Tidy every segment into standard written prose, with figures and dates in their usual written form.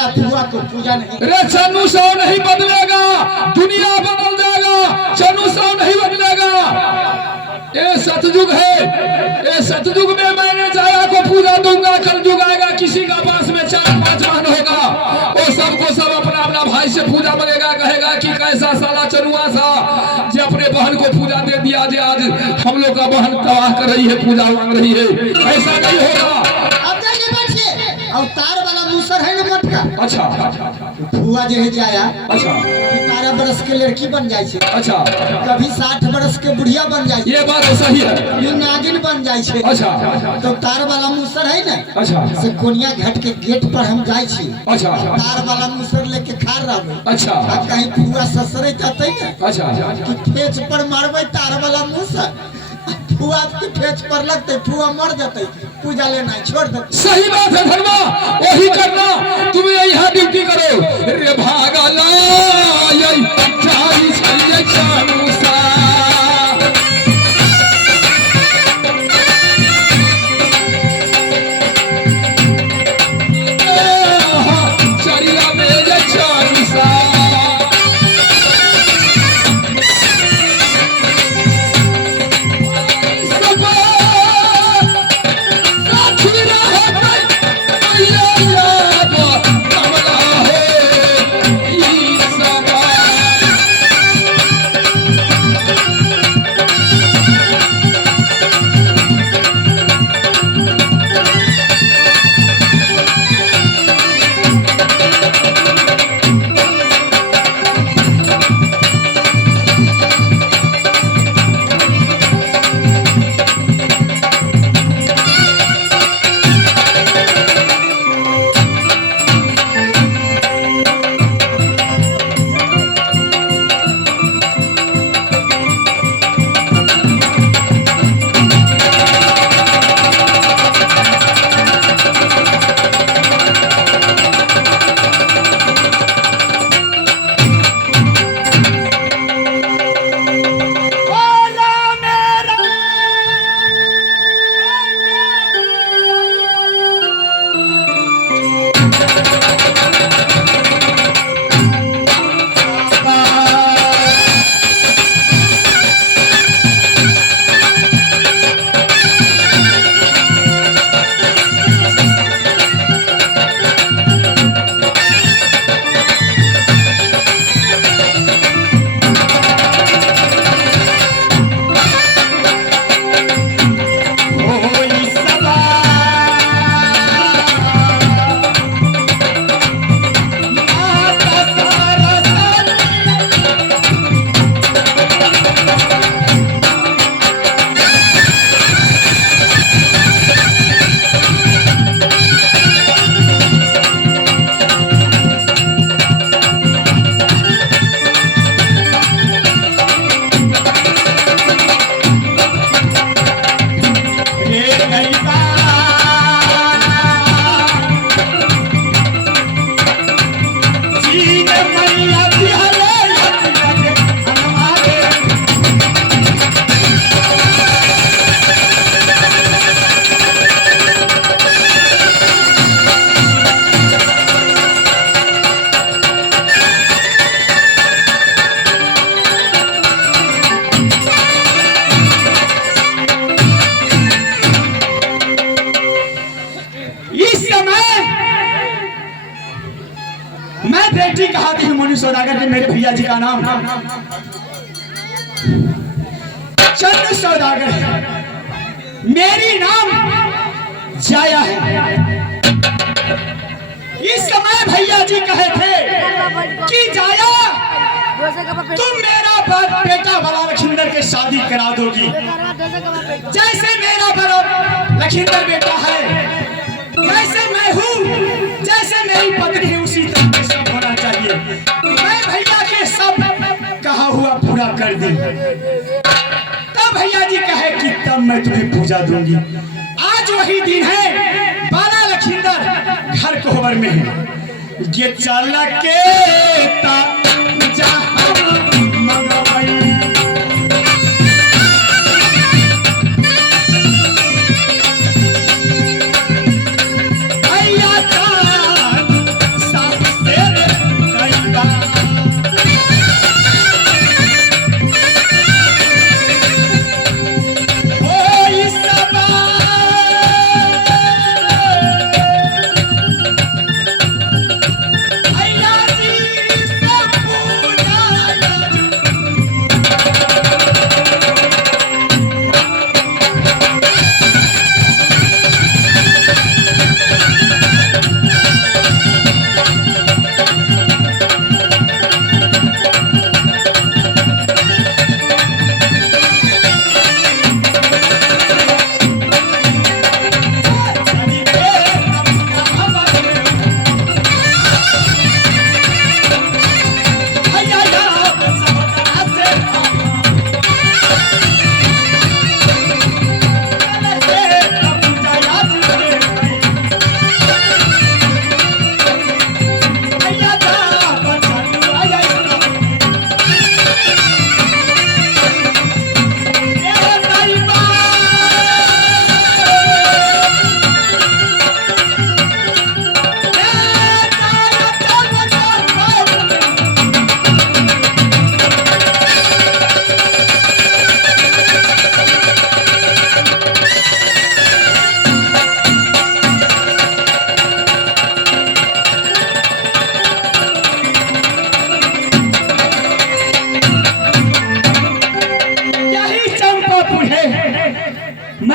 जाया फुआ को पूजा नहीं। अरे चन्नू साहब नहीं बदलेगा, दुनिया बदल जाएगा, चन्नू साहब नहीं बदलेगा। ये सतयुग है, ये सतयुग में मैंने जाया को पूजा दूंगा। कल युग आएगा, किसी का पास में 4-5 वाहन होगा, वो सबको सब अपना अपना भाई से पूजा मांगेगा, कहेगा कि कैसा साला चनुआ सा जो अपने बहन को पूजा दे दिया, जो आज हम लोग का बहन तबाह कर रही है, पूजा मांग रही है। ऐसा नहीं होगा। अब जाके बैठिए। अवतार वाला मूसर है ना मटका। अच्छा फुआ जो है जाया, अच्छा 12 बरस के लड़की बन जाए छे, अच्छा कभी 60 बरस के बुढ़िया बन जाए, ये बात तो सही है। ये नागिन बन जाए छे। अच्छा तो तार वाला मूसर है ना, अच्छा से कोनिया घाट के गेट पर हम जाए छी। अच्छा तार वाला मूसर लेके खार रहबे। अच्छा आ कहीं फुआ ससरे जाते ना, अच्छा कि फेच पर मारबे तार वाला मूसर, फुआ के फेच पर लगते, फुआ मर जाते, पूजा लेना छोड़ देते। सही बात है धर्मा, वही करना। तुम यहाँ ड्यूटी करो। रे भागा ला यही चाली छलिए चानू सा। चरिया में जे चानू सा। बेटी कहा थी मनीष सौदागर ने, मेरे भैया जी का नाम चंद्र सौदागर है, मेरी नाम जाया है। इस समय भैया जी कहे थे कि जाया तुम मेरा बेटा बड़ा लखिंदर के शादी करा दोगी। जैसे मेरा बड़ा लखिंदर बेटा है, जैसे मैं हूँ, जैसे मेरी पत्नी है, उसी तरह सब होना चाहिए। मैं भैया के सब कहा हुआ पूरा कर दी। तब भैया जी कहे कि तब मैं तुम्हें पूजा दूंगी। आज वही दिन है, बाला लखिंदर घर कोहबर में है। ये चल के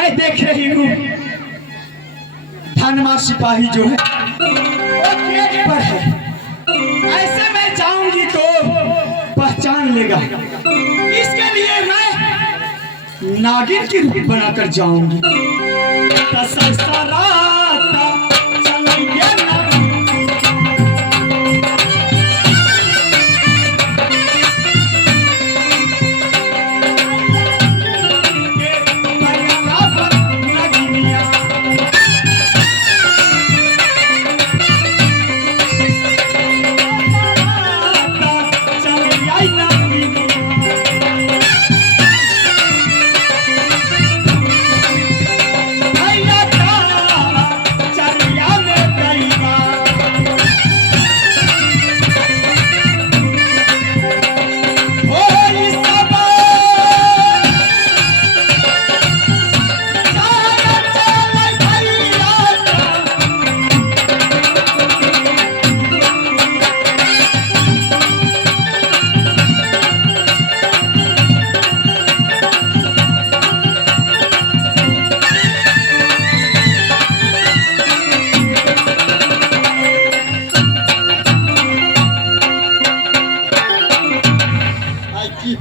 मैं देख रही हूँ थानवा सिपाही जो है वो गेट पर है। ऐसे मैं जाऊंगी तो पहचान लेगा, इसके लिए मैं नागिन की रूप बनाकर जाऊंगी।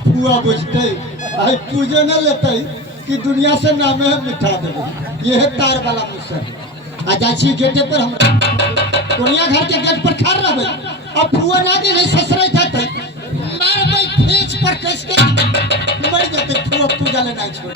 फुआ बुझते आई पूजे न लेते कि दुनिया से नामे हम मिठा देवे। ये है तार वाला मुसर आ जाची गेटे पर हम दुनिया घर के गेट पर खड़ रहबे। अब फुआ ना के नहीं ससुराई थाते मारबे फेच पर कस के मर जाते। फुआ पूजा ले नहीं छोड़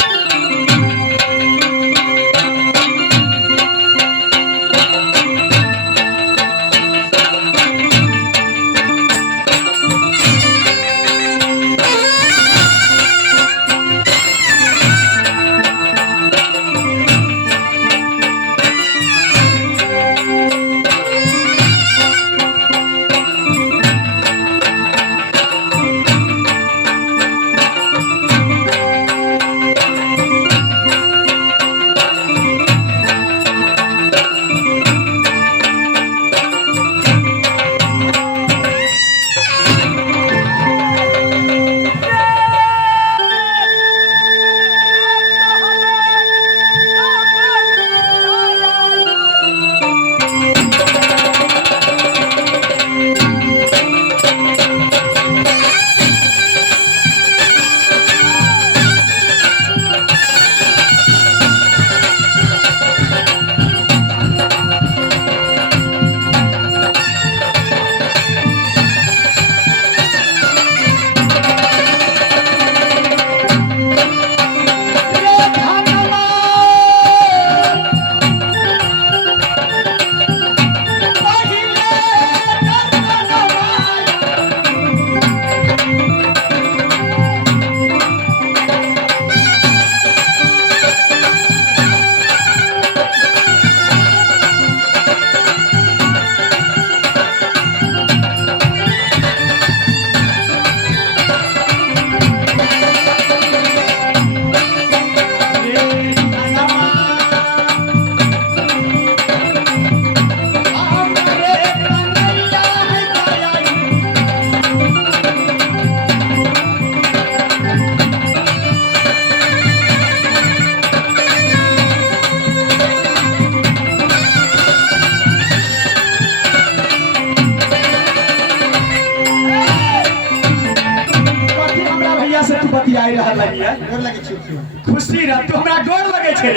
खुशी रह तो हमरा गोर लगे छे।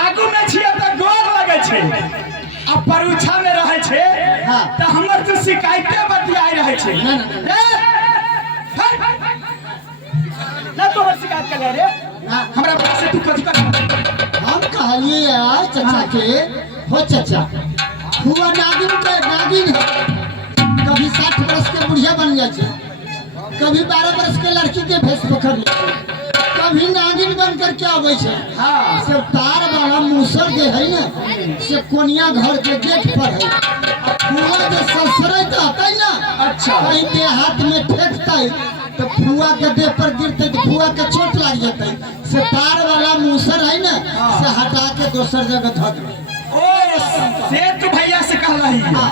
आगू में छिए त गोर लगे छे, अब परूछा में रहे छे त हमर तो शिकायते बतियाई रहे छे। ना तो हर शिकायत कर ले रे हमरा पास तू कथि कर। हम कहलिए यार चाचा के हो चाचा हुआ नागिन के नागिन है। कभी 60 वर्ष के बुढ़िया बन जाए छे, कभी 12 वर्ष के लड़की के भेष पकड़ ले, कभी नागिन बन कर के आवे छे। हां सब तार वाला मुसर जे है ना से कोनिया घर के गेट पर है। फुआ जे ससुराई त हतै ना, अच्छा कहीं के हाथ में ठेकतै तो फुआ के देह पर गिरते तो फुआ के चोट लग जतै। से तार वाला मुसर है ना से हटा के दोसर जगह धऽ दे। ओ से तू भैया से कह रही है।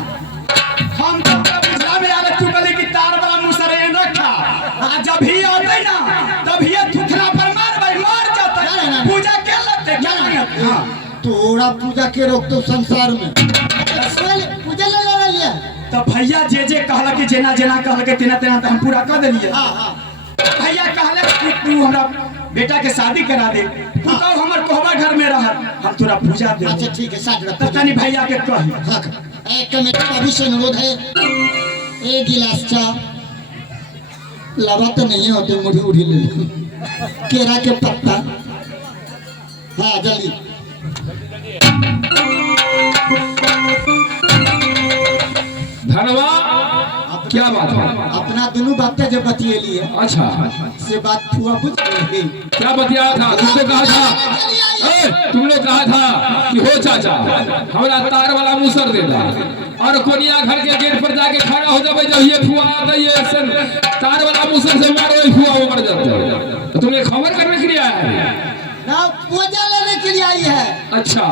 हम तो बुझला में आवे तू कहली कि तार वाला मुसर एन रखा आ जब ही आते ना तभी थुथला पर मारबै, मार जाते। पूजा के लगते क्या हाँ। तोरा पूजा के रोक तो संसार में पूजा ले लिया। तो भैया जे जे कहला कि जेना जेना कहल के तेना तेना तो हम पूरा कर देलिए। हाँ हाँ भैया कहले कि तू हमरा बेटा के शादी करा दे, तू तो हमर कोहबा घर में रह, हम तोरा पूजा दे। अच्छा ठीक है साथ तो तनी भैया के कही। हाँ एक कमेटी का भी से अनुरोध है, एक गिलास चाय लवा तो नहीं होते मुड़ी उड़ी ले लो। केरा के पत्ता। हाँ जल्दी। धन्यवाद। क्या बात है? अपना दोनों बातें जो बतिए लिए अच्छा से बात फुआ बुझ गई। क्या बतिया था? तुमने कहा था, तुमने कहा था कि हो चाचा हमारा तार वाला मूसर दे दा और कोनिया घर के गेट पर जाके खड़ा हो जाए, जब ये फुआ आता है ये तार वाला मूसर से मारो, ये फुआ मर जाते। तो तुमने खबर करने के लिए आया है ना? पूजा लेने के लिए आई है। अच्छा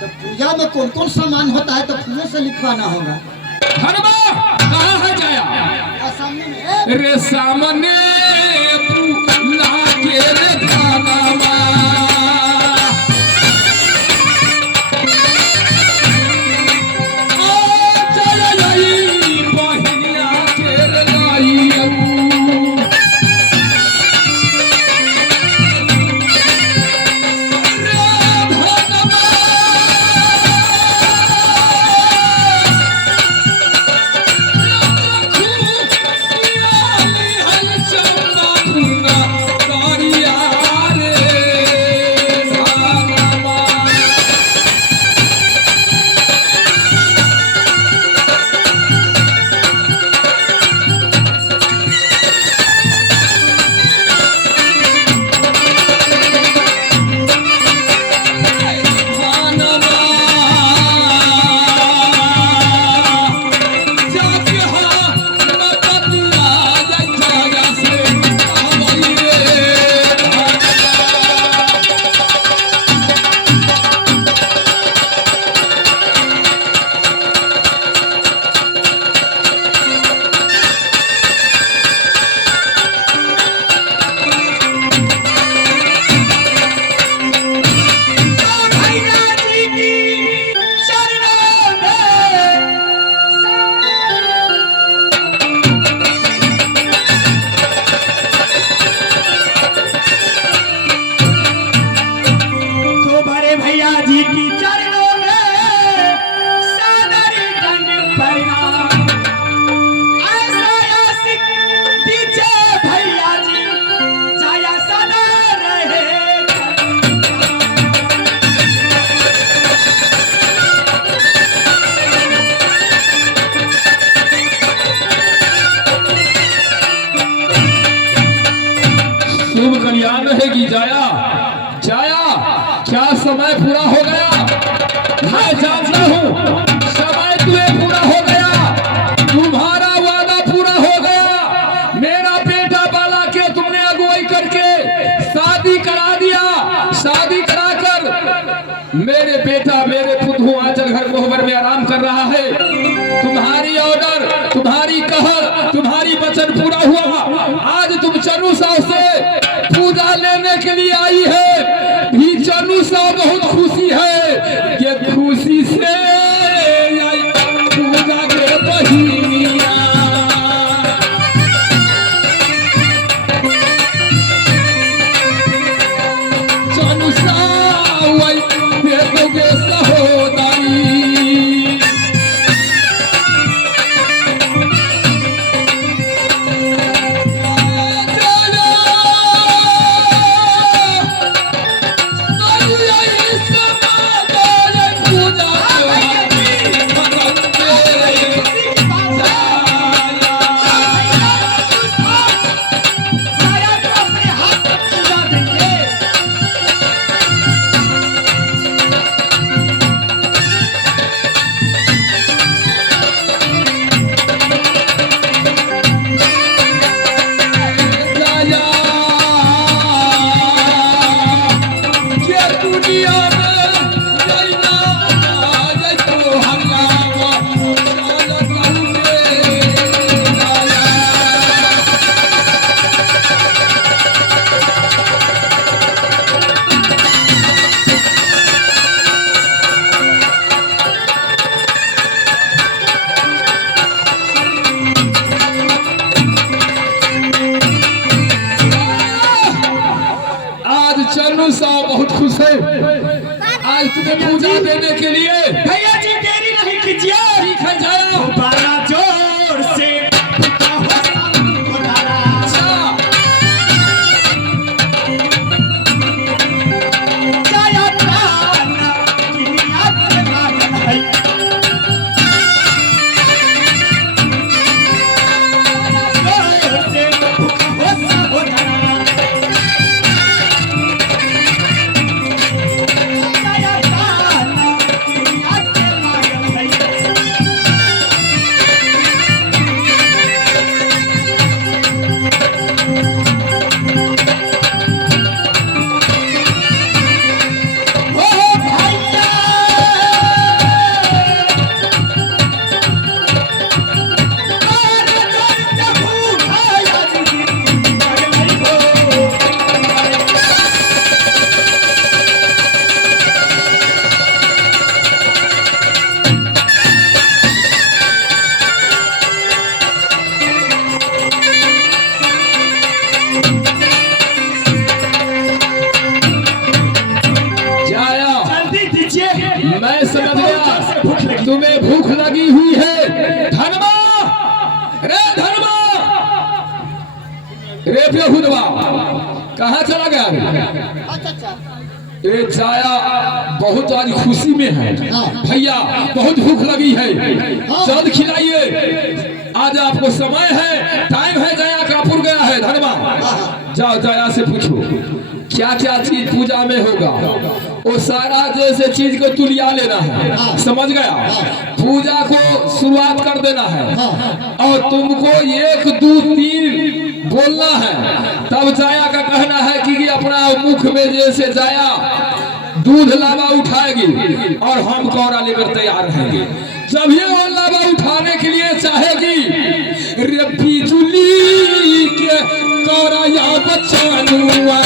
तो पूजा में कौन कौन सामान होता है तो फुए से लिखवाना होगा। धन्यवाद। कहाँ है जाया? सामने में रे सामने पूला के रे खाना कल्याण रहेगी। जाया जाया क्या समय पूरा हो गया? मैं जानता हूँ समय तुम्हें पूरा हो गया, तुम्हारा वादा पूरा हो गया। मेरा बेटा बाला के तुमने अगुवाई करके शादी करा दिया। शादी कराकर मेरे बेटा मेरे पुतहू आंचल घर कोहबर में आराम कर रहा है। तुम्हारी ऑर्डर, तुम्हारी कहल, तुम्हारी वचन पूरा हुआ। आज तुम चनू साहब से पूजा लेने के लिए आई है। भी चनू साहब बहुत खुशी है। ये खुशी से पूजा के बहिनिया चनू साहब के सहोदरी चन्नू साहब बहुत खुश है आज तुम्हें पूजा देने के लिए। भैया जी देरी नहीं कीजिए, ठीक है जाया। बड़ा जोर से मैं समझ गया तुम्हें भूख लगी हुई है। धनमा रे धनमा रे बेहुदवा कहाँ चला गया रे? ए जाया बहुत आज खुशी में है भैया, बहुत भूख लगी है, जल्द खिलाइए। आज आपको समय है, टाइम है, जाया कापुर गया है। धनमा जाओ जाया से पूछो क्या क्या चीज पूजा में होगा, वो सारा जैसे चीज को तुलिया लेना है, समझ गया? पूजा को शुरुआत कर देना है और तुमको 1 2 3 बोलना है। तब जाया का कहना है कि अपना मुख में जैसे जाया दूध लावा उठाएगी और हम कौरा लेकर तैयार रहेंगे। जब ये वो लावा उठाने के लिए चाहेगी, रे बिजुली के कौरा या बचानुआ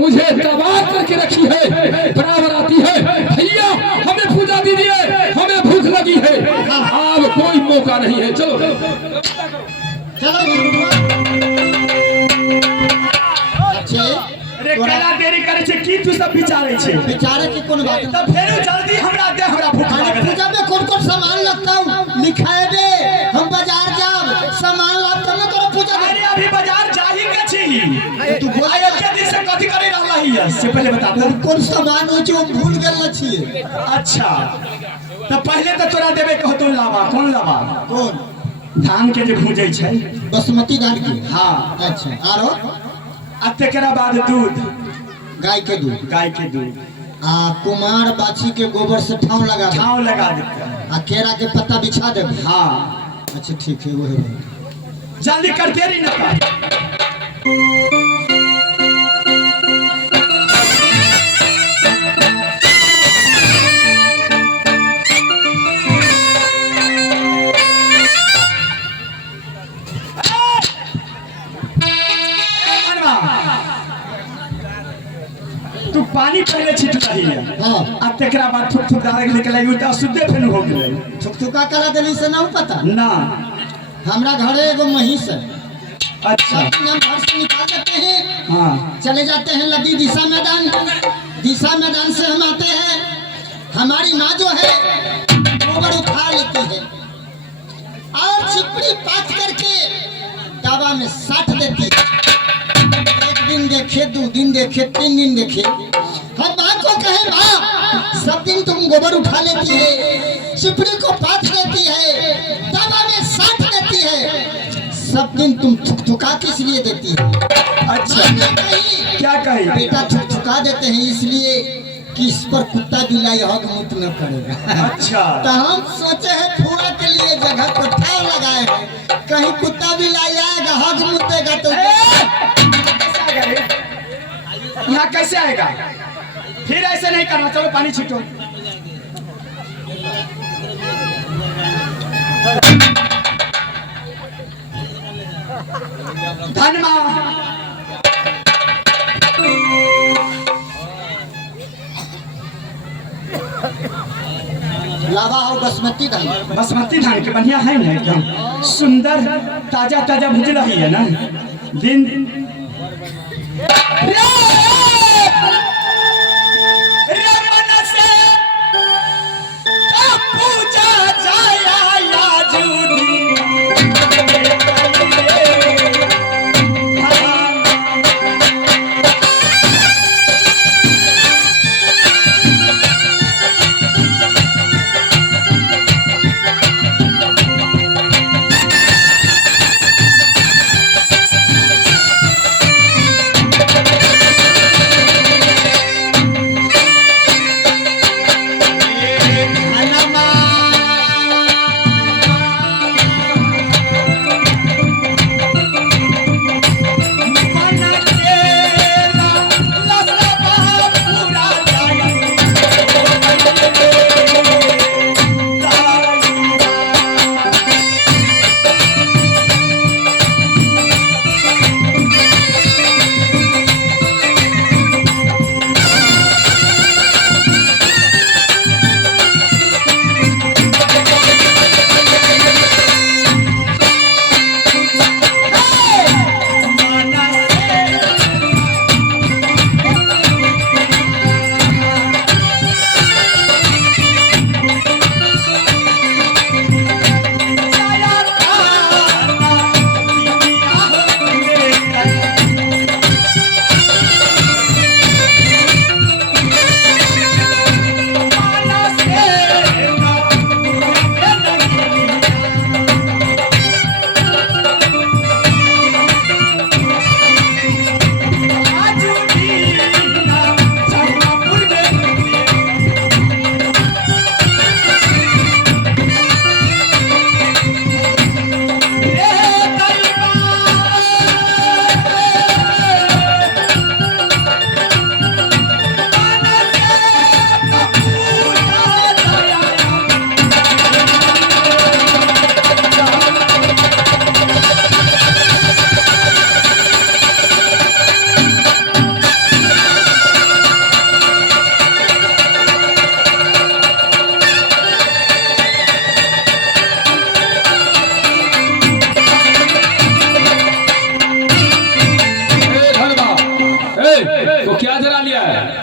मुझे दबा करके रखी है, बराबर आती है। भैया हमें पूजा दीजिए, हमें भूख लगी है, अब कोई मौका नहीं है। चलो अरे केला देरी करे छे की तू सब विचारे छे? विचारे की कोन बात? तब फेर जल्दी हमरा दे, हमरा भूख लागल है। पूजा में कौन-कौन सामान लगता हूं लिखाए दे, हम बाजार जाब सामान लाब तब न तोरा पूजा। अरे अभी बाजार जाही के छी तू बोल आय के दिन से कथि करे रहला हिया से पहले बता दो। कौन सामान हो जो भूल गेल छी? अच्छा तो पहले तो तोरा देबे कहतो लावा। कौन लावा? कौन? धान के जे भूजै छै, बासमती धान की। हां अच्छा आरो आ तेकरा बाद दूध, गाय के दूध। गाय के दूध आ कुमार बाछी के गोबर से ठाव लगा दे। ठाव लगा देते। आ केरा के पत्ता बिछा दे। हाँ अच्छा ठीक है, वही जल्दी कर, देरी न कर। तू पानी पहले छिट रही है। हां आ तेकरा बाद थुक थुक डाले निकले उ त अशुद्धे फेन हो गेलै। थुकथुका कला देली से ना पता ना। हमरा घरे एगो महिष है। अच्छा हम घर से निकाल देते हैं, हाँ चले जाते हैं लदी दिशा मैदान। दिशा मैदान से हम आते हैं हमारी माँ जो है गोबर उठा लेती है और चिपड़ी पाथ करके दावा में साट देती है। एक दिन देखे, 2 दिन देखे, 3 दिन देखे, हम माँ को कहे माँ सब दिन तुम गोबर उठा लेती है, चिपड़ी को पाथ देती है, दावा में साट देती है, सब दिन तुम थुका किस लिए देती है? अच्छा क्या कही? बेटा थुका देते हैं इसलिए कि इस पर कुत्ता बिलाई हक मुत न करेगा। अच्छा तो हम सोचे हैं फुआ के लिए जगह को ठाव लगाए हैं, कहीं कुत्ता बिलाई आएगा हक मुतेगा तो यहाँ कैसे आएगा? फिर ऐसे नहीं करना, चलो पानी छीटो। धन्यवाद। लावा हो बासमती धान। बासमती धान के बढ़िया है ना, एकदम सुंदर ताजा ताजा भुज रही है ना। दिन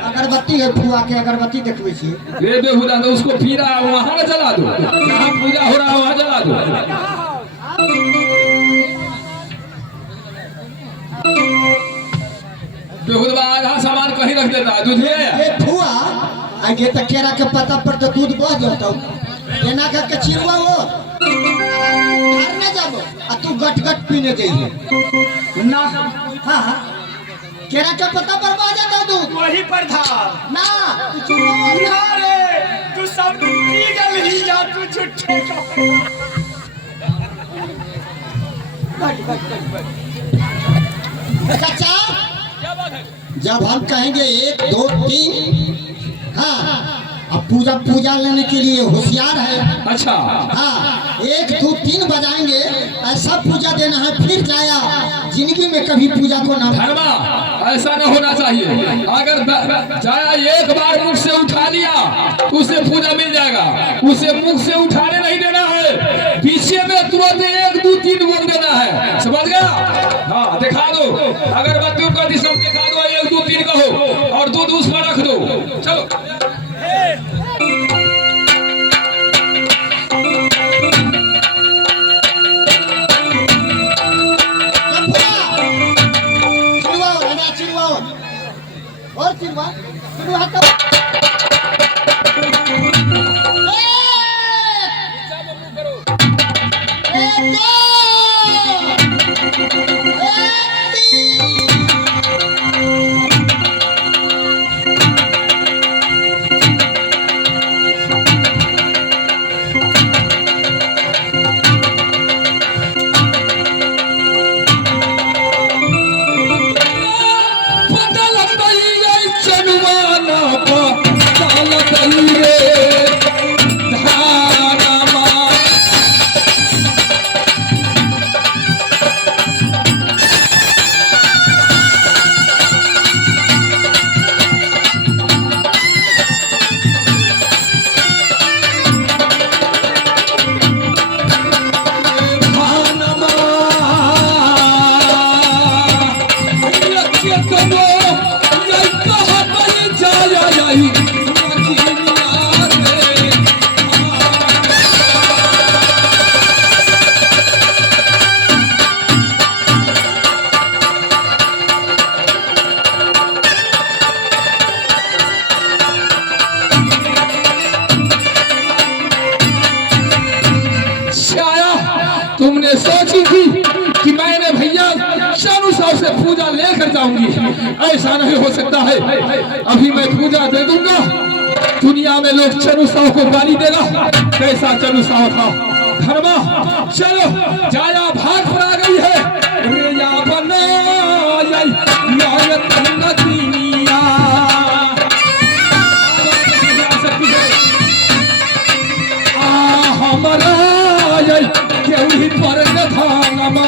अगरबत्ती है फुआ के, अगरबत्ती देखबे छी। रे बेहुदा तो उसको फिरा वहां न जला दो, जहां पूजा हो रहा है वहां जला दो। बेहुदा आधा सामान कहीं रख देता दूध ले आया। ए फुआ आगे तक केरा के पत्ता पर तो दूध बह जाता, एना का के चिरवा वो घर न जाबो आ तू गट गट पीने जाइए ना। हां हां केरा के पत्ता पर बह जाता दूध, वही पर धार ना तू चिरवा ना रे, तू सब पी गल ही जा, तू झूठे का। चाचा जब हम कहेंगे 1 2 3 हाँ अब पूजा पूजा लेने के लिए होशियार है। अच्छा हाँ 1 2 3 बजाएंगे, ऐसा पूजा देना है फिर जाया जिंदगी में कभी पूजा को ना। धर्मा ऐसा न होना चाहिए, अगर जाया एक बार मुख से उठा लिया उसे पूजा मिल जाएगा, उसे मुख से उठाने नहीं देना है, पीछे में तुरंत 1 2 3 बोल देना है, समझ गया? हाँ दिखा दो, अगरबत्ती का दिशा दिखा दो, 1 2 3 कहो और दूध उस पर रख दो, चलो। ऐसा नहीं हो सकता है। अभी मैं पूजा दे दूंगा, दुनिया में लोग चनु साहु को गाली देगा। कैसा चनु साहु था धर्मा। चलो जाया भाग पर आ गई है। रेया बना नदिया हमारा केवली पर धानमा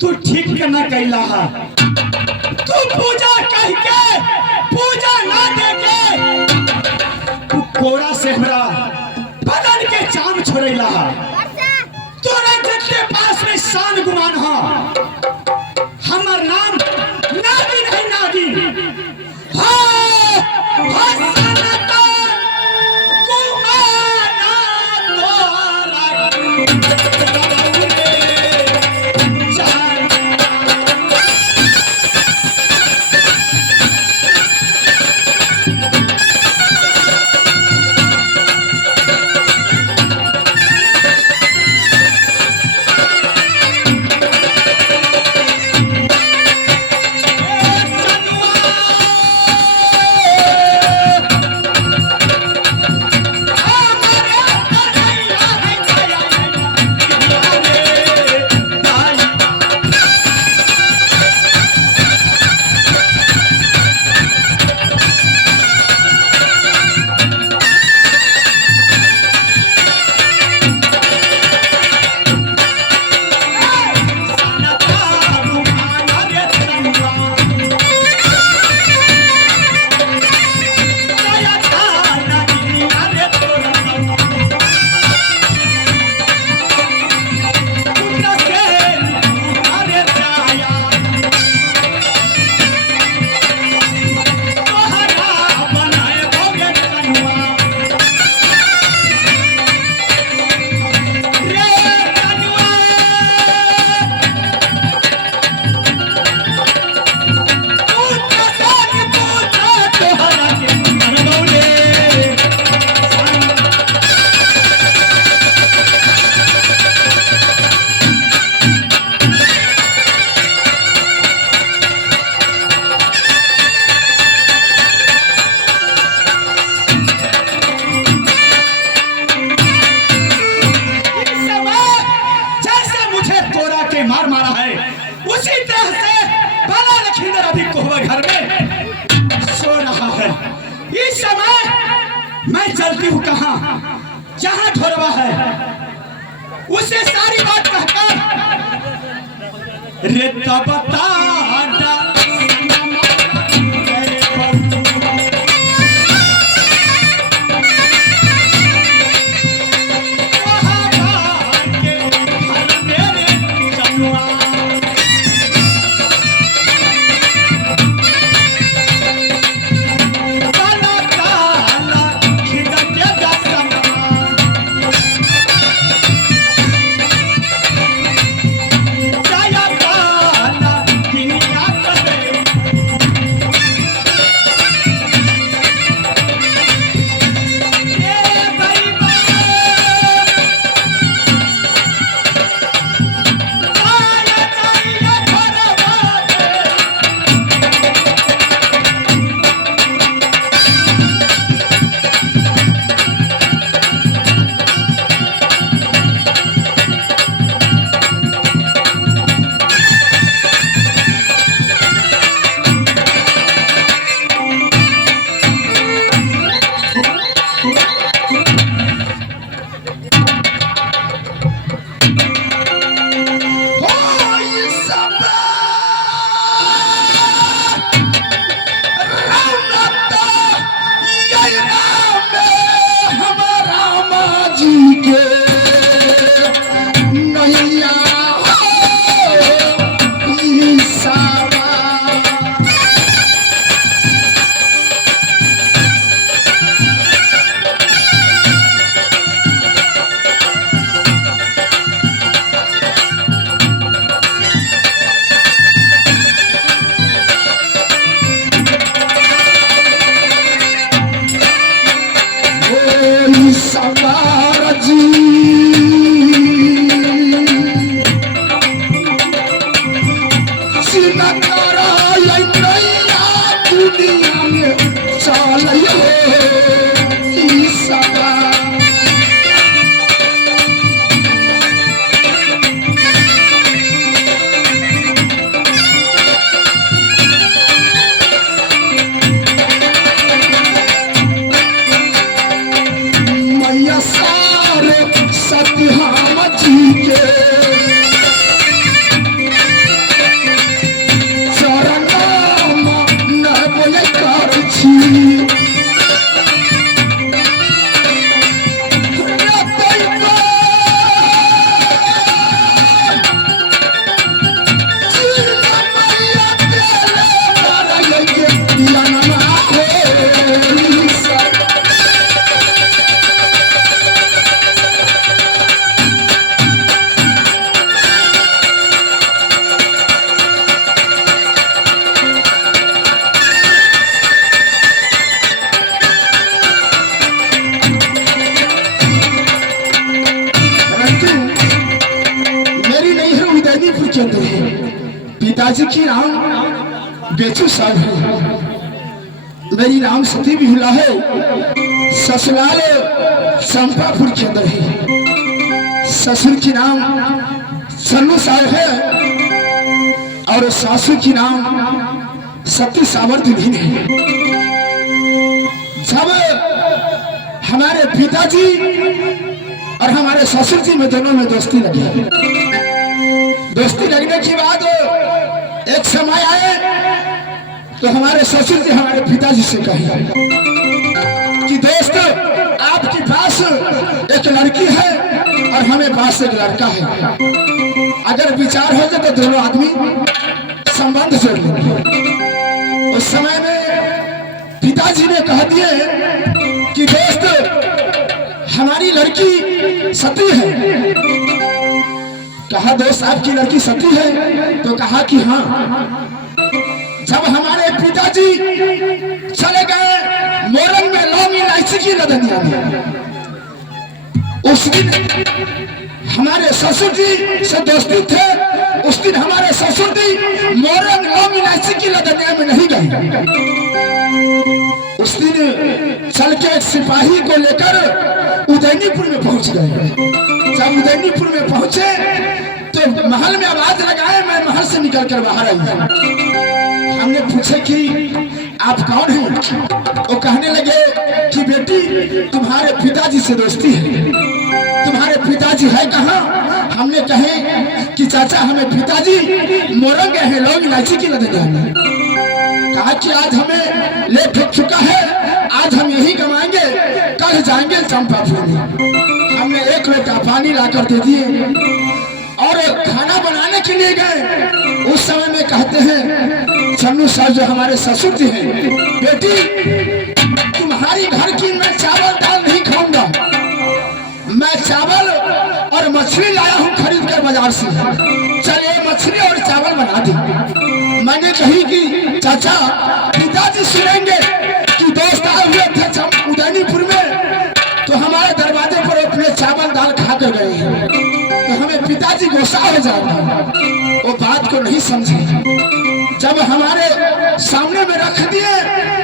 तू ठीक करना कैला है। तू पूजा कह के पूजा ना दे के तू कोड़ा से हमरा बदन के चाम छोड़ेला है। तोरा जितने पास में शान गुमान हा, हमर नाम नागिन है नागिन। हाँ सनातन कुमारा तोरा मार मारा है, उसी तरह से बाला लखींदर अभी कोहबर घर में सो रहा है। इस समय मैं चलती हूँ कहाँ, जहाँ ढोरवा है उसे सारी बात कहकर रे तबता में चलिए ई सदा मैया सारे सत्यहाम जी के चरणमा न बोले कर छी पिताजी की नाम बेचू साहब है, मेरी नाम सती बिहुला है, ससुराल चंपापुर के अंदर है। ससुर की नाम सन्नू साहब है और सासू की नाम सती सावर दुल्हन है। जब हमारे पिताजी और हमारे ससुर जी में दोनों में दोस्ती लगी, दोस्ती लगने के बाद एक समय आए तो हमारे ससुर जी हमारे पिताजी से कहे कि दोस्त आपके पास एक लड़की है और हमें पास एक लड़का है, अगर विचार हो जाए तो दोनों आदमी संबंध जोड़ लेंगे। उस समय में पिताजी ने कह दिए कि दोस्त हमारी लड़की सती है। कहा दोस्त आपकी लड़की सती है? तो कहा कि हाँ। जब हमारे पिताजी चले गए मोरंग में लौंग इलायची की लदनिया में, उस दिन हमारे ससुर जी से दोस्ती थे, उस दिन हमारे ससुर जी मोरंग लौंग इलायची की लदनिया में नहीं गए। उस दिन चल के एक सिपाही को लेकर उदयनीपुर में पहुंच गए। जब उदयनीपुर में पहुंचे तो महल में आवाज लगाए, मैं महल से निकलकर बाहर आई। हमने पूछे कि आप कौन हैं? वो कहने लगे कि बेटी तुम्हारे पिताजी से दोस्ती है। तुम्हारे पिताजी है कहाँ? हमने कहे कि चाचा हमें पिताजी मोरंग है लौंग इलायची की लदनिया में। कहा कि आज हमें ले फेंक चुका है, आज हम यही कमाएंगे, कल जाएंगे चंपापुर में। हमने एक लोटा पानी लाकर दे दिए और खाना बनाने के लिए गए। उस समय में कहते हैं चन्नू साहब जो हमारे ससुर जी हैं, बेटी तुम्हारी घर की मैं चावल दाल नहीं खाऊंगा, मैं चावल और मछली लाया हूँ खरीद कर बाजार से, चलिए मछली और चावल बना दी। मैंने कही कि चाचा पिताजी सुनेंगे कि दोस्त आए हुए थे उदयनीपुर में, तो हमारे दरवाजे पर अपने चावल दाल खा कर गए हैं, तो हमें पिताजी गुस्सा हो जाएगा। वो बात को नहीं समझे। जब हमारे सामने में रख दिए,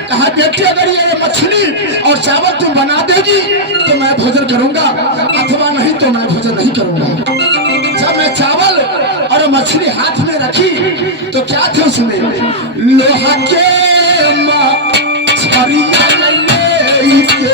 कहा बेटी अगर ये मछली और चावल तुम बना देगी तो मैं भोजन करूंगा, अथवा नहीं तो मैं भोजन नहीं करूंगा। जब मैं चावल और मछली हाथ में रखी तो क्या थे उसमें? लोहा के मछलियां लेके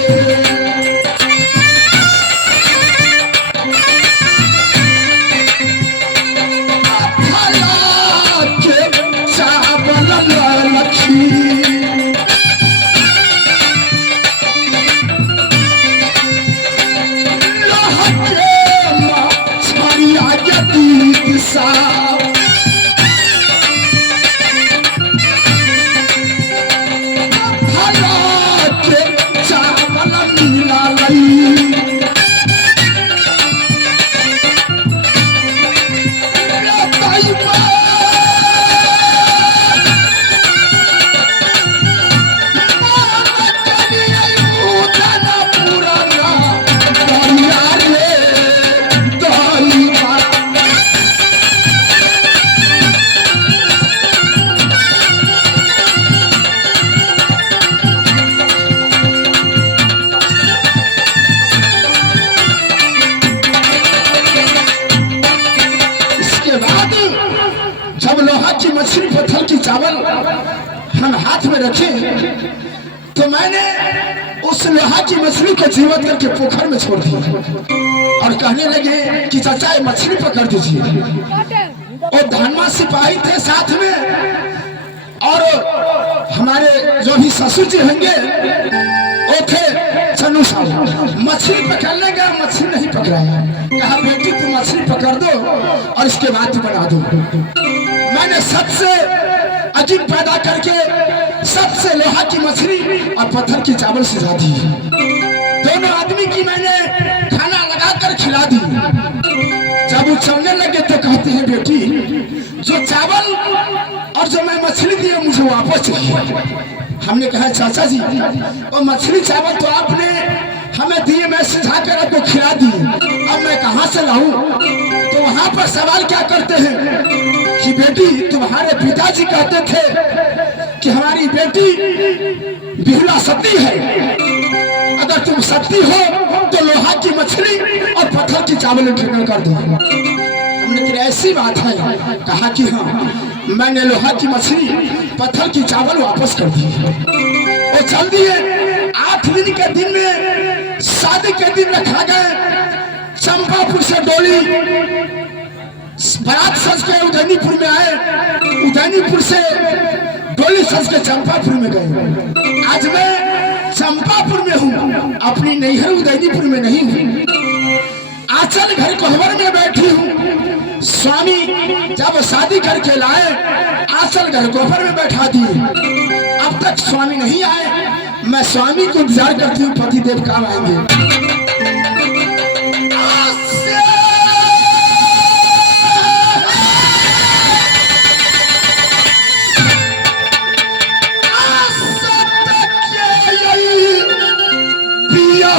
तो मैंने उस लोहा की मछली को जीवित करके पोखर में छोड़ दिया और कहने लगे कि चाचा ये मछली पकड़ दीजिए। और धनमा सिपाही थे साथ में और हमारे जो भी ससुर जी होंगे वो थे चन्नू साहब। मछली पकड़ने गया, मछली नहीं पकड़ाया। कहा बेटी तू मछली पकड़ दो और इसके बाद तू बना दो। मैंने सबसे अजीब पैदा करके सबसे लोहा की मछली और पत्थर की चावल सिझा दी। दोनों आदमी की मैंने खाना लगाकर खिला दी। जब वो चलने लगे तो कहते हैं बेटी जो चावल और जो मैं मछली दी मुझे वापस चाहिए। हमने कहा चाचा जी और मछली चावल तो आपने हमें दिए, मैं सिझा कर आपको खिला दी, अब मैं कहाँ से लाऊं? तो वहां पर सवाल क्या करते हैं कि बेटी तुम्हारे पिताजी कहते थे कि हमारी बेटी बिहुला सती है, अगर तुम सती हो तो लोहा की मछली और पत्थर की चावल कर दो। हमने कहा ऐसी बात है? कहा कि हाँ, मैंने लोहा की मछली पत्थर की चावल वापस कर दी। वो चल दिए। 8 दिन के दिन में शादी के दिन रखा गया। चंपापुर से डोली बारात सज के उदयनीपुर में आए, उदयनीपुर से डोली सज के चंपापुर में गए। आज मैं चंपापुर में हूँ, अपनी नैहर उदयनीपुर में नहीं हूँ। आंचल घर कोहबर में बैठी हूँ। स्वामी जब शादी करके लाए आंचल घर कोहबर में बैठा दिए। अब तक स्वामी नहीं आए। मैं स्वामी को इंतजार करती हूँ, पति देव कब आएंगे।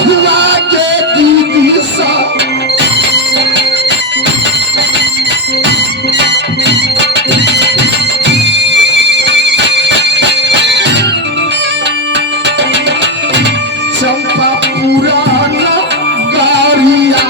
हुआ के दीदी सा चंपा पुराना गारिया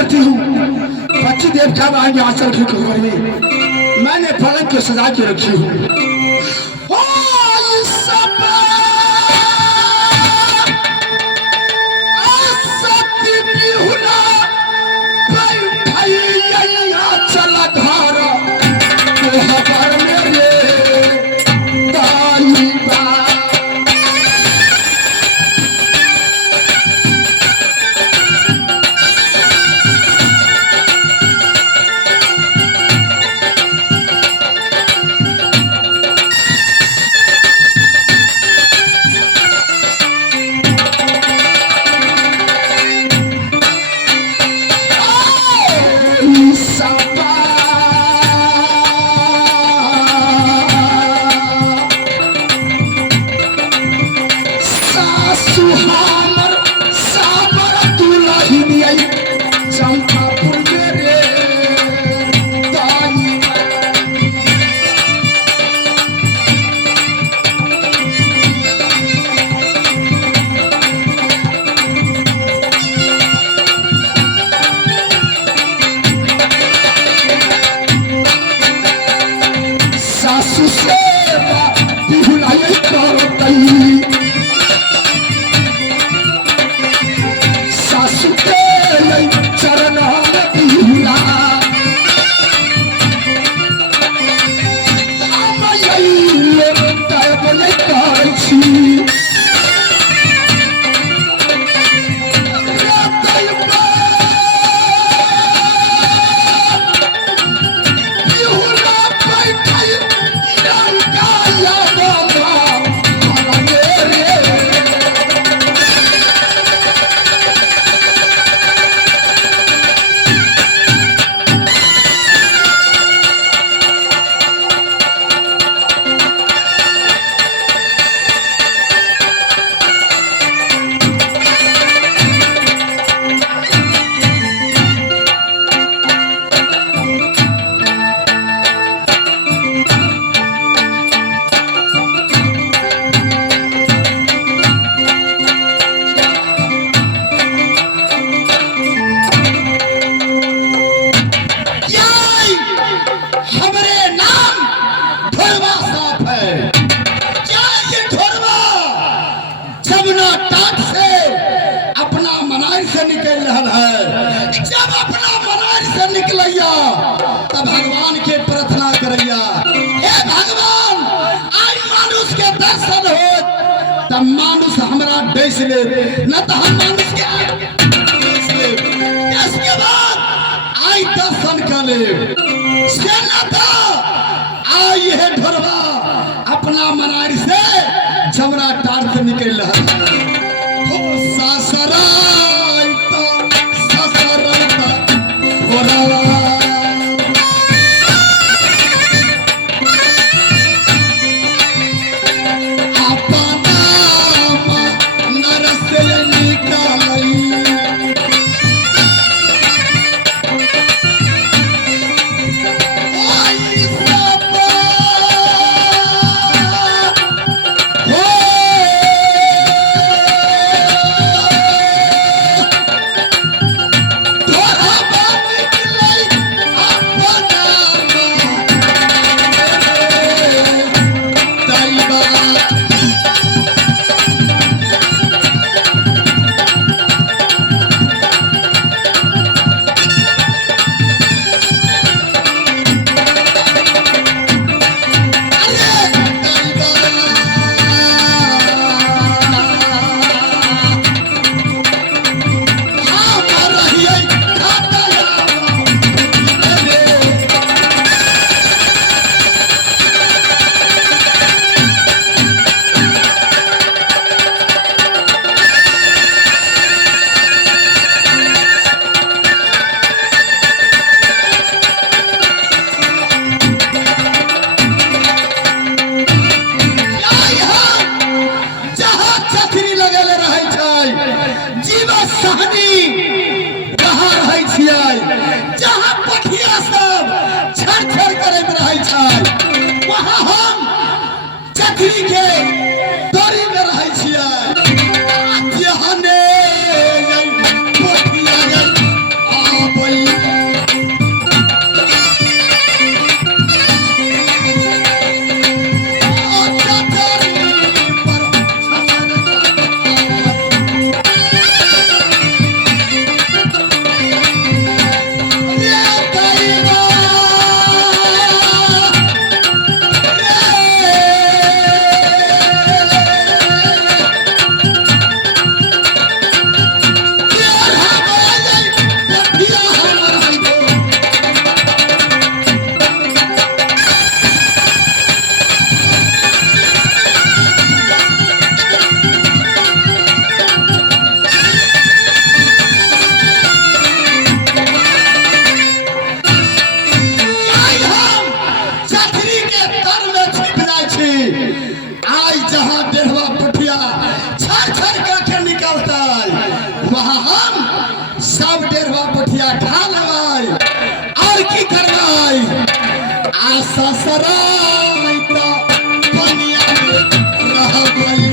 करती हूँ। पति देव कब आएंगे आंचल के कोहबर में? मैंने पलंग के सजा के रखी हूँ। ओ इस सपा आसक्ति बिहुला बैठाई यहाँ चला घर कोहबर मेरे दाई बा। तब भगवान के प्रार्थना करैया, हे भगवान आई मानुष के दर्शन हो तब मानुष हमरा डैस ले, न तो हम मानुष के डैस ले। इसके बाद आई दर्शन कर ले से न तो आई है ढोरवा अपना मनारी से जमरा टार से निकल रहा हो सासरा आशा सरायता पनिया में रह गई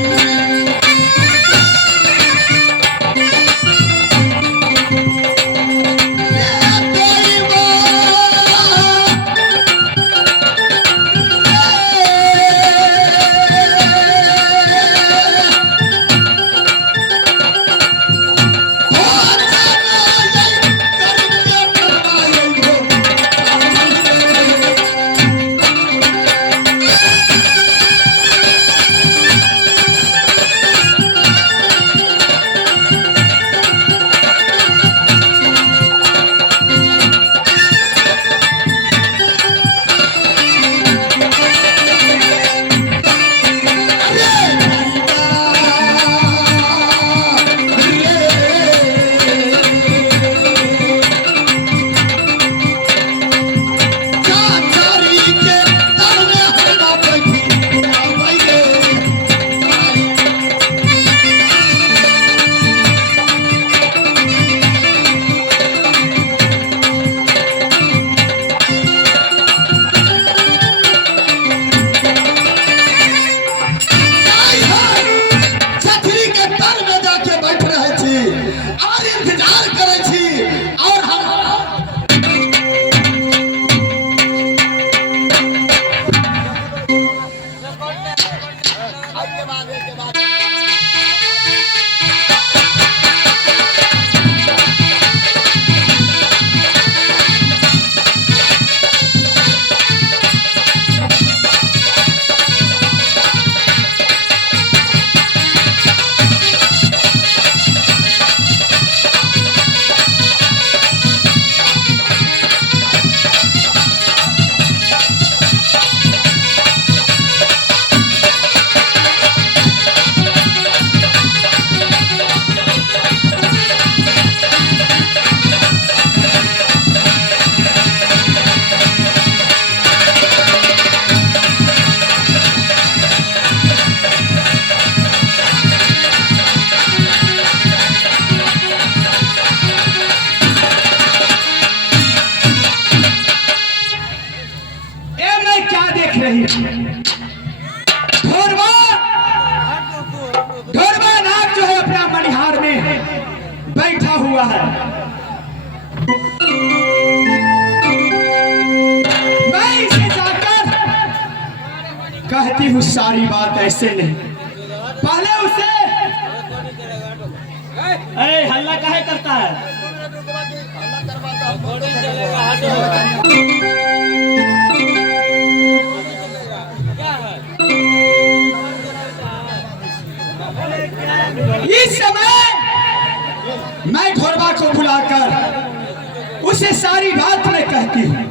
ढोरवा नाग जो है अपना मनिहार में बैठा हुआ है। मैं इसे जाकर कहती हूँ सारी बात ऐसे नहीं, पहले उसे हल्ला काहे करता है। इस समय मैं ढोरवा को बुलाकर उसे सारी बात मैं कहती हूँ।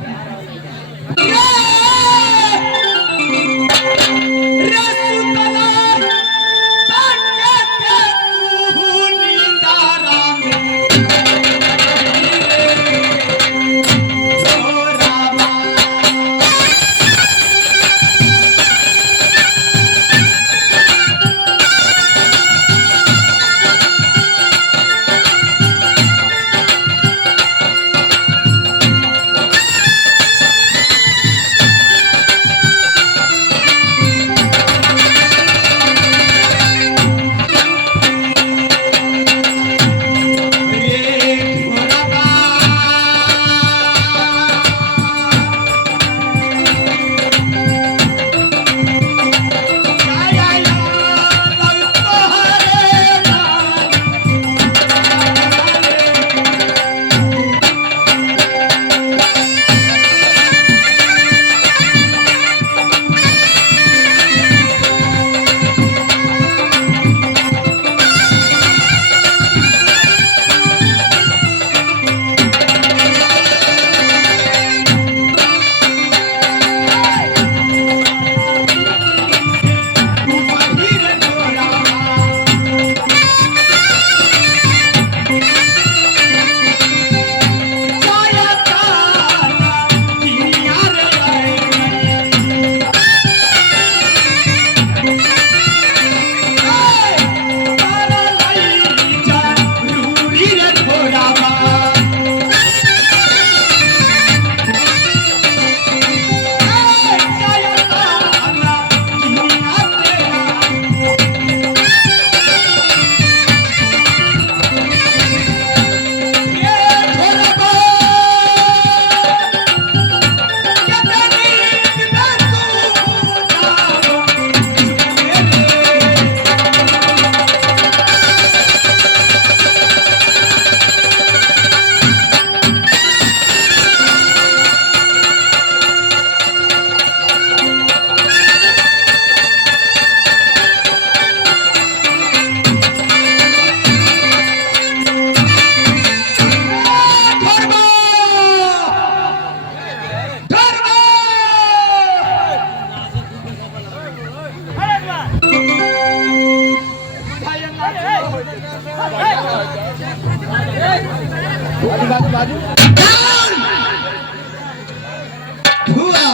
फुआ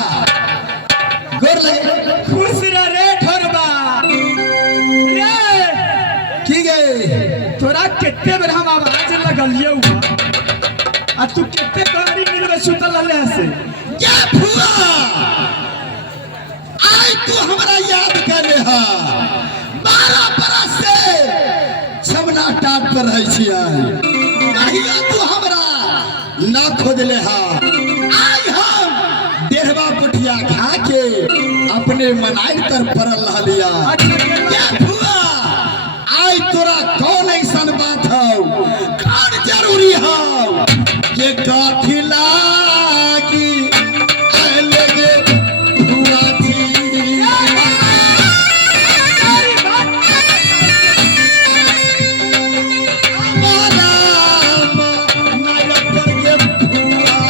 गोर लगे। खुश रह रे ठोरबा रे की गए तोरा कितने बेर हम आवाज लगलिए हुआ आ तू कितने कहानी मिल में सुतल रहले से क्या फुआ आज तू हमरा याद कर ले हा 12 बरस से छमना टाट पर रह छिया कहिया तू हमरा ना खोज ले हा आज हम डेढ़वा पुठिया खा के अपने मनाई तर परल रहलिया। क्या फुआ आज तोरा कौन ऐसा बात हो कौन जरूरी हो ये काफी लागी लगे फुआ थी हमारा नायक पर ये फुआ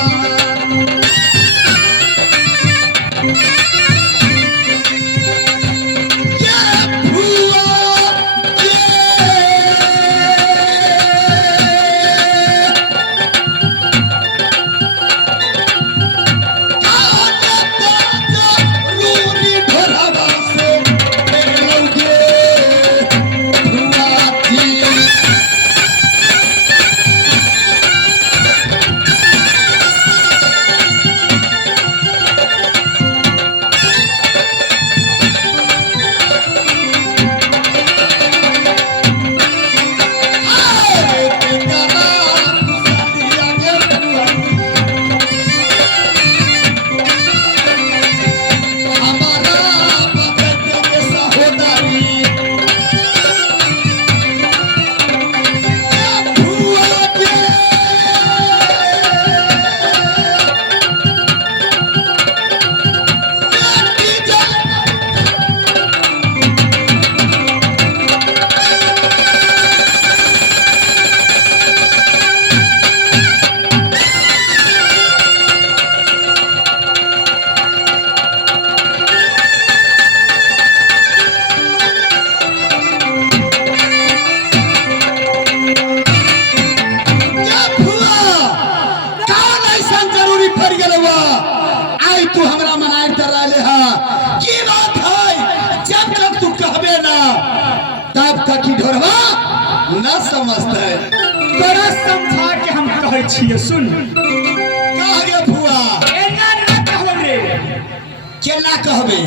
तू हमरा मनाई कर रहे हा की बात है जब तक तू कहबे ना तब तक ही ढोरवा न समझते तोरा समझा के हम कहै छियै सुन कह गे फुआ एना ना कहबे रे केना कहबे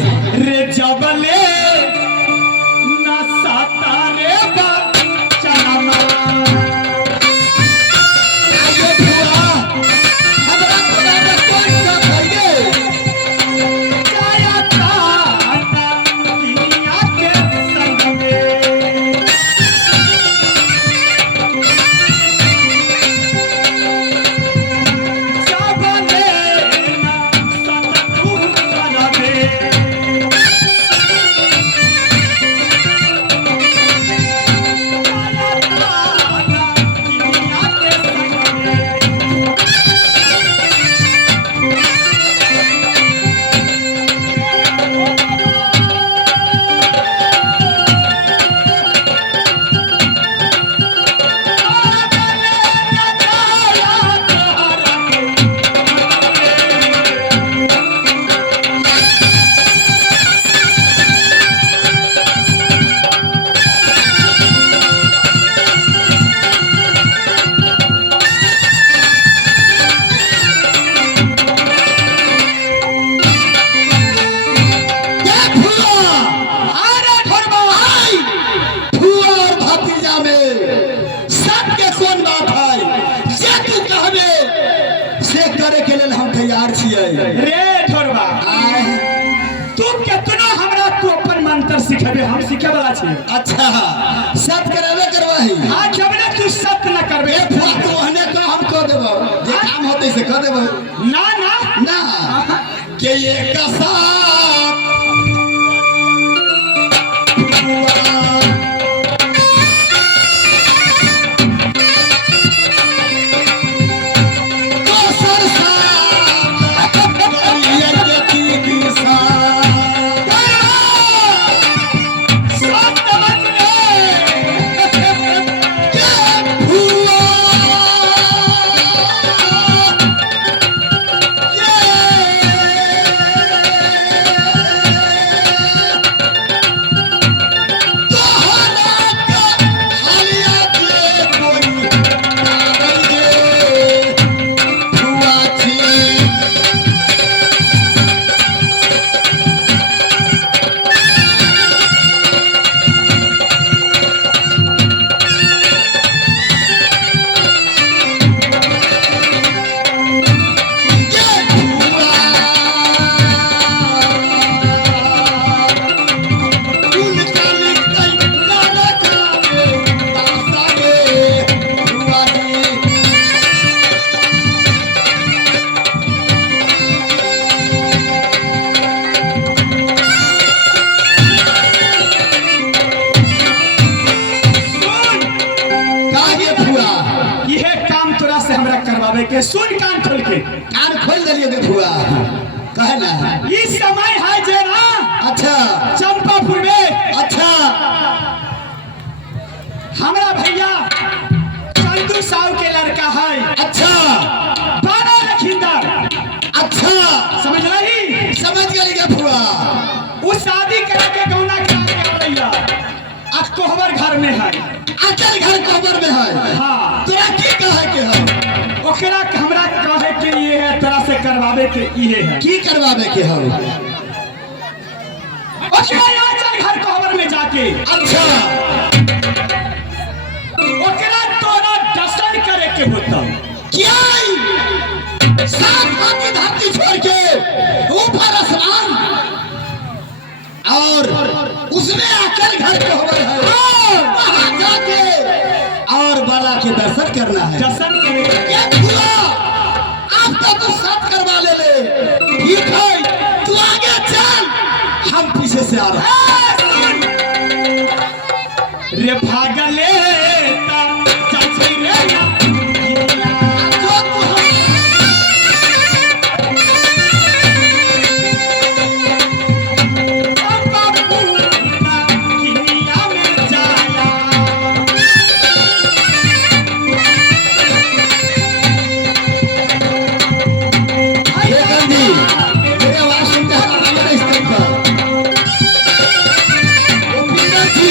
रे जबले ना साता रे बा चनामा आगे फुआ हमरा तोरा में कोई सब है गे जाया ता दुनिया के संग में जबले ना साता तू चनामे रे ठोरबा तू कितना हमरा तू अपन मंत्र सिखेबे हम सिखे वाला छी। अच्छा सत करावे करवाही हां जब ना तू सत्य न करबे फुआ तो हने का हम कह देबो जे काम होते से कह देबो ना ना ना के ये कसा सुन कान खोल के। कान खोल दिलिए बेफुआ कहे ना इस समय है जे ना अच्छा चंपापुर में अच्छा हमारा भैया चंदू साहू के लड़का है अच्छा बाबा लखींदर। अच्छा समझ रही? समझ गई बेफुआ उस शादी करा के गौना करा के भैया आज कोहबर घर में है। अचल घर कोबर में है। हाँ तोरा की कहे के है ओकरा हमरा कहे के ये है तरह से करवावे के ये है की करवावे के है ओकरा अचल घर कोहबर में जाके अच्छा ओकरा तोरा दर्शन करे के होता क्या सात बाकी धरती छोड़ के ऊपर आसमान और उसमें अचल घर कोबर है वहां जाके और बाला के दर्शन करना है। दर्शन करे ये भुआ अब तो तू साथ करवा ले ठीक है तू आगे चल हम पीछे से आ रहे हैं। रे भागले चल छै रे जो तू हे गांधी मेरी आवाज सुनते हैं हमारे स्तर पर ओ पिंडा जी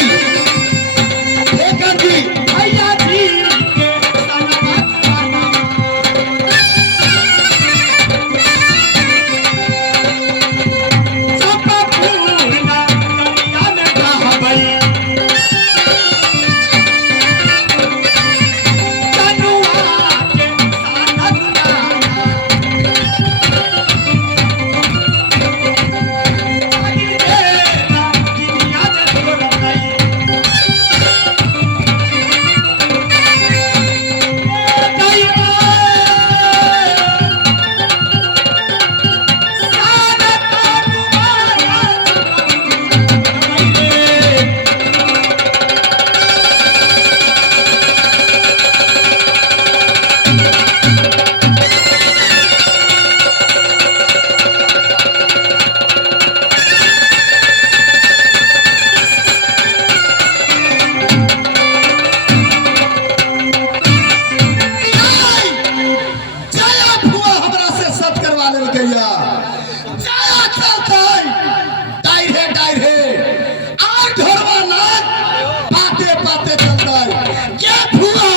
हे गांधी भैया जी के सनवा चंपापुरना कनिया ने कहबई कनुआ के सानगुना जाया भुआ हमरा से सत करवा ले गैया जाया चलते डाइर है और ढोरवा नाथ पाते पाते चलते क्या भुआ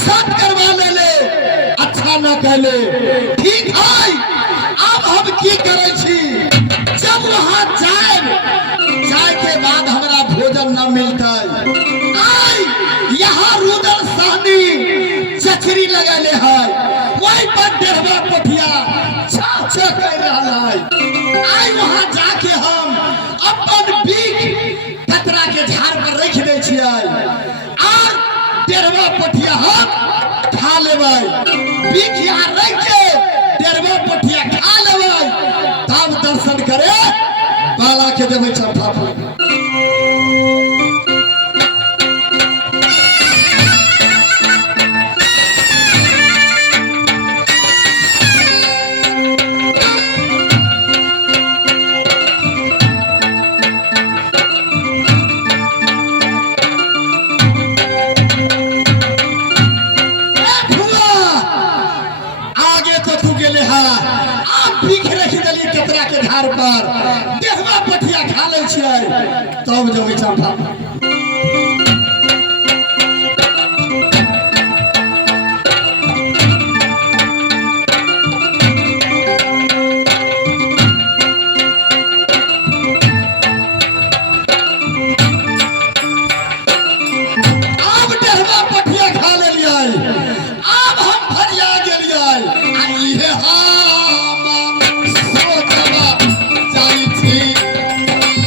सत करवा ले अच्छा न कहले ठीक है अब हम की करे छी जब वहां जाए के बाद हमरा भोजन न मिलता आई यहाँ रुदल सहनी चचरी लगले है वही पर डेढ़वा पोठिया छा कर रहा है आई वहां जाके हम अपन बीक कतरा के झाड़ पर रख दे छियै और डेढ़वा पोठिया हम खा लेबै बीक यहाँ रख के डेढ़वा पोठिया खा लेबै तब दर्शन करे बाला के देबै चंपापुर। कतरा के धार पर देहवा पठिया खा ले छियै तब जबै चंपापुर। अब देहवा पठिया खा लेलियै अब हम फरिया गेलियै आ इहे हम सोचबा जाई छी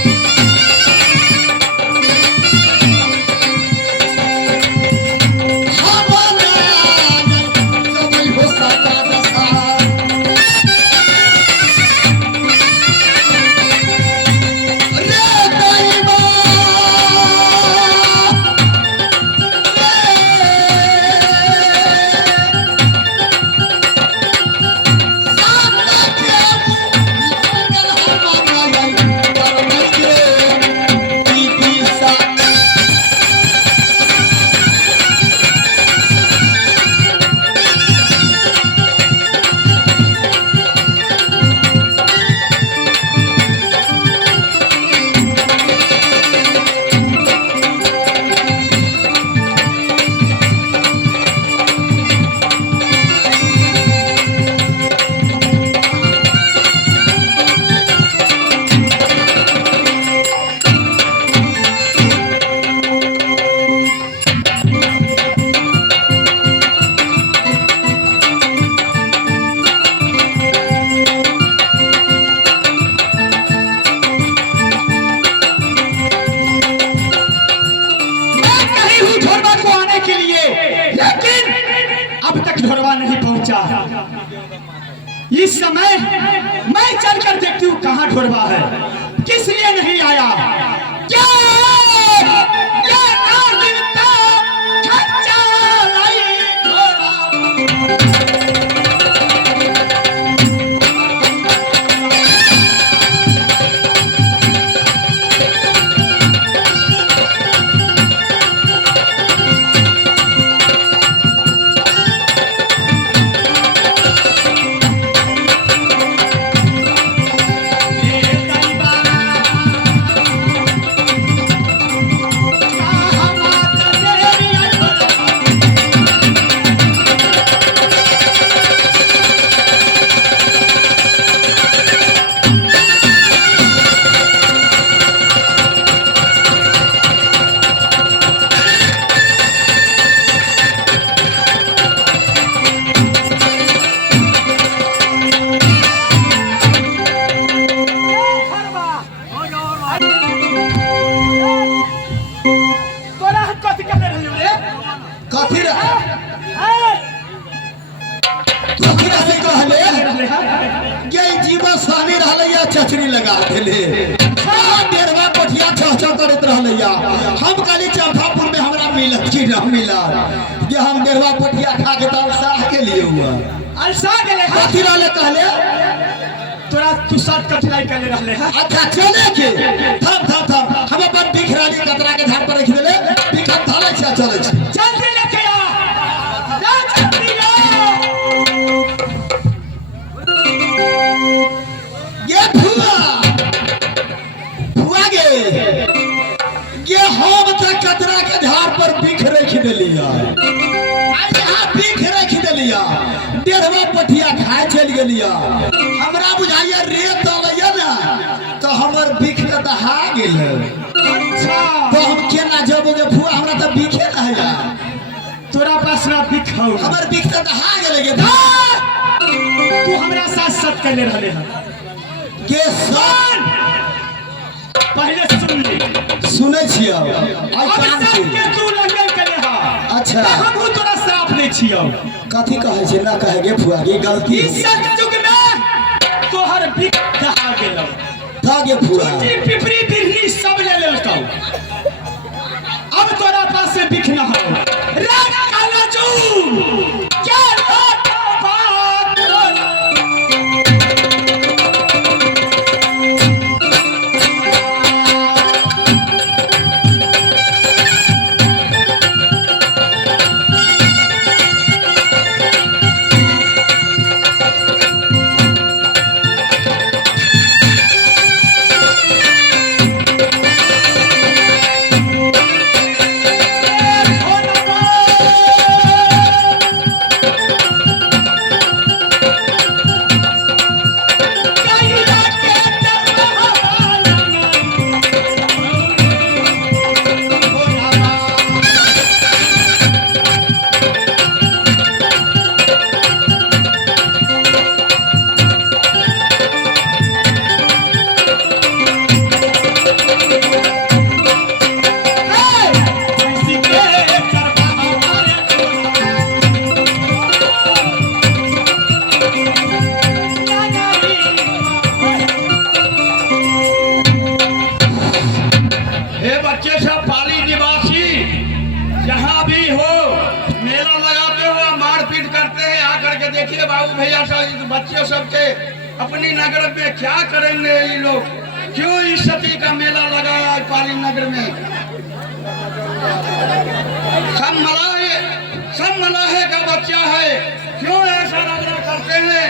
बचा। इस समय मैं चलकर देखती हूँ कहाँ ढोरवा है, किस लिए नहीं आया। क्या चचरी लगा देले डेरवा पठिया छह करत रहलैया। हम काली चंपापुर में हमरा मिलत की न मिला ये हम डेरवा पठिया खा के तब साह के लिए हुआ अलसा गेले कथी रहले कहले तोरा तू साथ कठिनाई करले रहले है। अच्छा चले के थम हम अपन बिखरानी कतरा के झाड़ पर रख देले बिखर थाले से चले छी जल्दी लेके आ जा जल्दी आ। ये ये हम तक कतरा के झाड़ पर बिख रख देलिया यहाँ बिख रख देलिया डेढ़वा पठिया खाए चल गेलिया। हमरा बुझाइया रेत दलैया ना तो हमर बिख के दहा गेल। अच्छा तो हम केना जबोगे फुआ हमरा तो बिखे रहया तोरा पास ना बिख हो हमर बिख तो दहा गेल गे। तू हमरा साथ सत करले रहले है के सन पहले सुन ले सुनै छियो अब सब के तू लंगल करे हा। अच्छा हम तोरा श्राप नै छियो कथी कहै छै ना कहेगे फुआ ये गलती इस युग में तोहर बिख दहा गेलो धागे फुआ चुटी पिपरी बिरनी सब ले लेलकौ। अब तोरा पास से बिख न हो राग काला जू क्या बात देखिए बाबू भैया सब बच्चे सबके अपनी नगर में क्या करेंगे ये लोग। क्यों इस सती का मेला लगाया है पाली नगर में। सब मलाहे का बच्चा है, क्यों ऐसा नगर करते हैं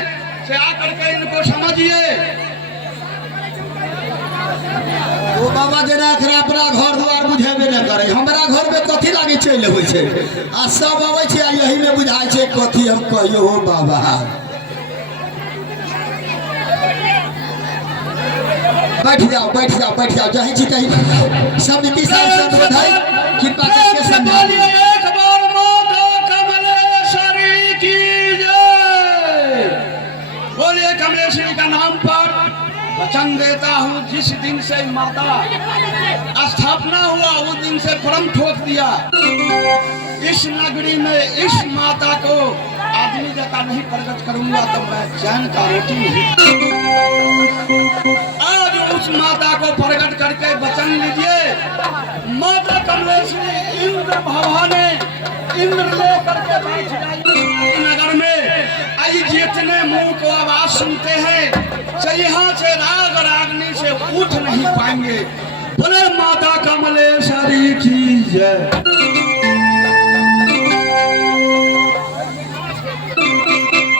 से आकर के इनको समझिए। ओ बाबा जेना एकरा अपना घर द्वार बुझेबे न करे, हमरा घर में कथी लागे चल होय छै आ सब आवे छै आ यही में बुझाय छै कथी हम कहियो हो बाबा। बैठ जाओ जही छी तही सब नीति सब बधाई कृपा करके संभालिए। एक बार माता कमलेश्वरी की जय। बोलिए कमलेश्वरी का नाम पर वचन देता हूँ, जिस दिन से माता स्थापना हुआ उस दिन से परम ठोक दिया। इस नगरी में इस माता को आदमी जैसा नहीं प्रकट करूंगा तो मैं चैन का रोटी नहीं। आज उस माता को प्रकट करके वचन लीजिए। माता कमलेश्वरी इंद्र भवाने इंद्र लेकर के बैठ जाइए नगर में। आई जितने मुंह को आवाज सुनते हैं से यहाँ से राग रागनी से उठ नहीं पाएंगे। बोले माता कमलेश्वरी की जय।